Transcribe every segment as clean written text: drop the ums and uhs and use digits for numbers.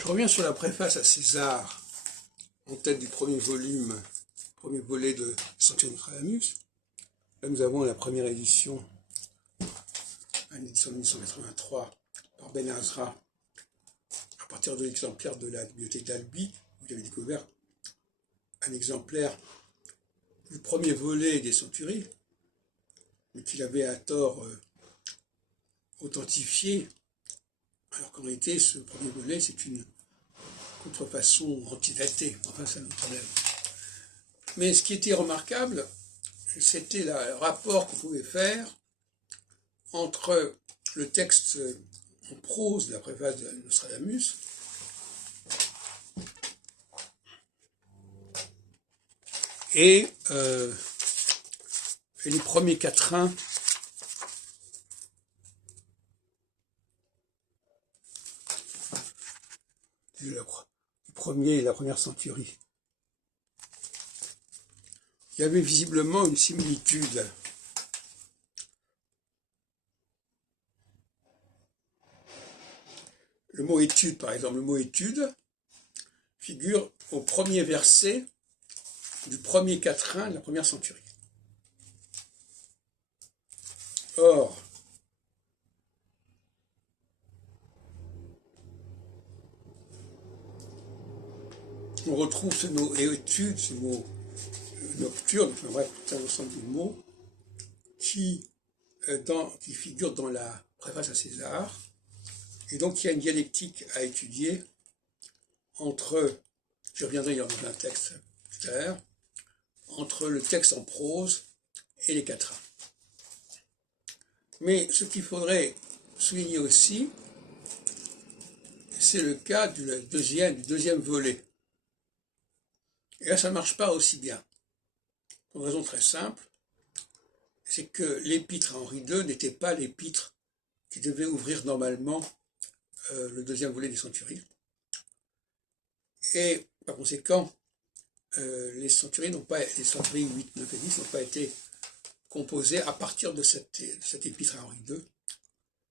Je reviens sur la préface à César, en tête du premier volume, premier volet de Sancti Nostradamus. Là, nous avons la première édition, une édition de 1983, par Ben Azra, à partir de l'exemplaire de la bibliothèque d'Albi, où il avait découvert un exemplaire du premier volet des Centuries, mais qu'il avait à tort authentifié, alors qu'en réalité, ce premier volet, c'est une contrefaçon antidatée. Enfin, c'est un autre problème. Mais ce qui était remarquable, c'était le rapport qu'on pouvait faire entre le texte en prose de la préface de Nostradamus et les premiers quatrains du premier et la première centurie. Il y avait visiblement une similitude. Le mot étude, par exemple, le mot étude figure au premier verset du premier quatrain de la première centurie. Or, on retrouve ce mot étude, ce mot nocturne, enfin bref, tout un ensemble de mots qui figurent dans la préface à César. Et donc il y a une dialectique à étudier entre, je reviendrai dans un texte tout à l'heure, entre le texte en prose et les quatrains. Mais ce qu'il faudrait souligner aussi, c'est le cas du deuxième volet. Et là, ça ne marche pas aussi bien. Pour une raison très simple, c'est que l'épître à Henri II n'était pas l'épître qui devait ouvrir normalement le deuxième volet des Centuries. Et par conséquent, les Centuries 8, 9 et 10 n'ont pas été composées à partir de cette épître à Henri II,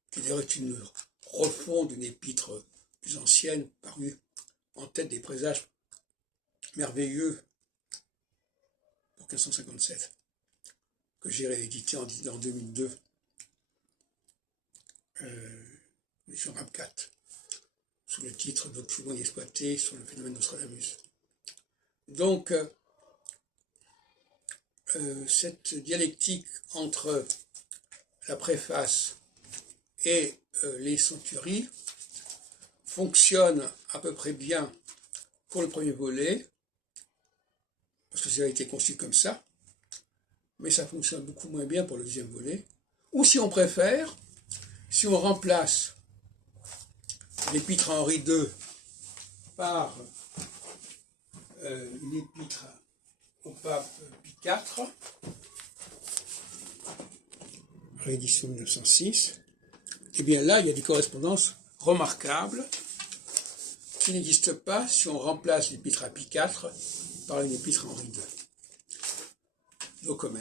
qui d'ailleurs est une refonte d'une épître plus ancienne, parue en tête des présages merveilleux pour 1557, que j'ai réédité en 2002, édition 24, sous le titre Documents inexploités sur le phénomène Nostradamus. Donc, cette dialectique entre la préface et les Centuries fonctionne à peu près bien pour le premier volet, parce que ça a été conçu comme ça, mais ça fonctionne beaucoup moins bien pour le deuxième volet, ou si on préfère, si on remplace l'épître à Henri II par une épître au pape Pie IV, réédition 1906, et bien là, il y a des correspondances remarquables qui n'existent pas si on remplace l'épître à Pie IV par une épître à Henri II. No comment.